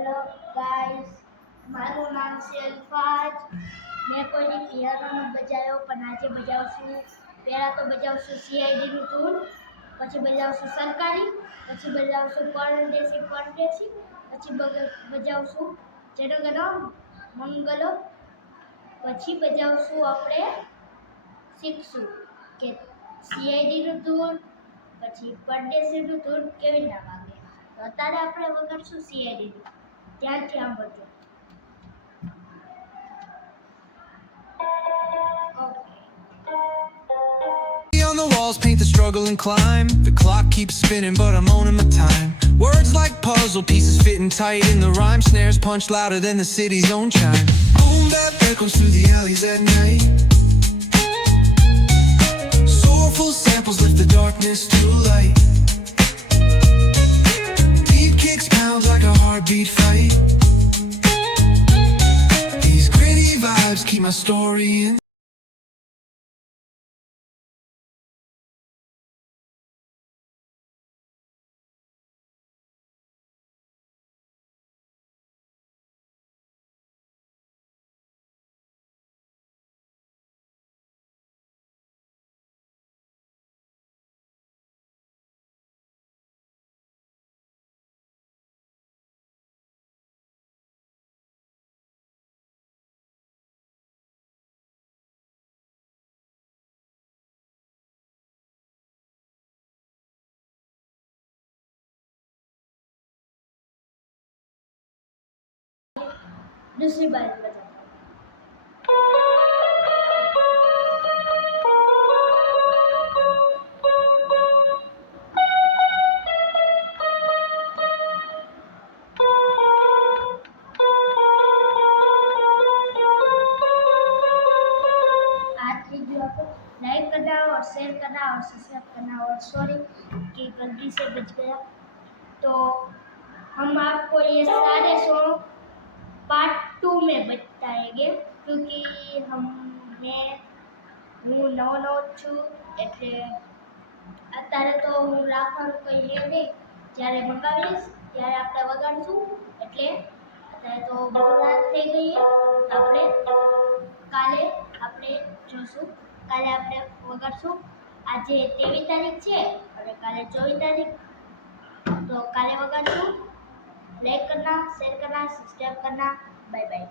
Hello guys, મારું નામ છે અલ્ફાજ. મેં કોઈની પિયાનો ન બજાવ્યો, પણ આજે બજાવશું. પહેલાં તો બજાવશું સીઆઈડીનું ટૂન, પછી બજાવશું સરકારી, પછી બજાવશું પરદેશી, પછી બજાવશું જનગણ મંગલો, પછી બજાવશું આપણે શીખશું કે સીઆઈડીનું ટૂન પછી પરદેશીનું ટૂન કેવી રીતના વાગે. તો અત્યારે આપણે વગાડશું સીઆઈડીનું. ધ્યાનથી સાંભળજો. On the walls paint the struggle and climb. The clock keeps spinning but I'm owning my time. Words like puzzle pieces fitting tight in the rhyme. Snares punch louder than the city's own chime. Boom bap echoes through the alleys at night. Soulful samples lift the darkness to light. Beat kicks pounds like a heartbeat fight. These gritty vibes keep my story in. दूसरी बार बताता हूँ. लाइक करना और शेयर करना और सब्सक्राइब करना. और सॉरी कि गलती से बच गया. तो हम आपको ये सारे सॉन्ग पार्ट 2 में बताएंगे, क्योंकि હું નવો છું એટલે અત્યારે તો હું રાખવાનું કંઈ છે નહીં. જ્યારે મંગાવીશ ત્યારે આપણે વગાડશું. એટલે અત્યારે તો બહુ રાત થઈ ગઈ છે. કાલે આપણે જોશું. કાલે આપણે વગાડશું. આજે 23 તારીખ છે અને કાલે 24 તારીખ. तो काले वगाड़શું. लाइक करना, शेयर करना, सब्सक्राइब करना. Bye bye.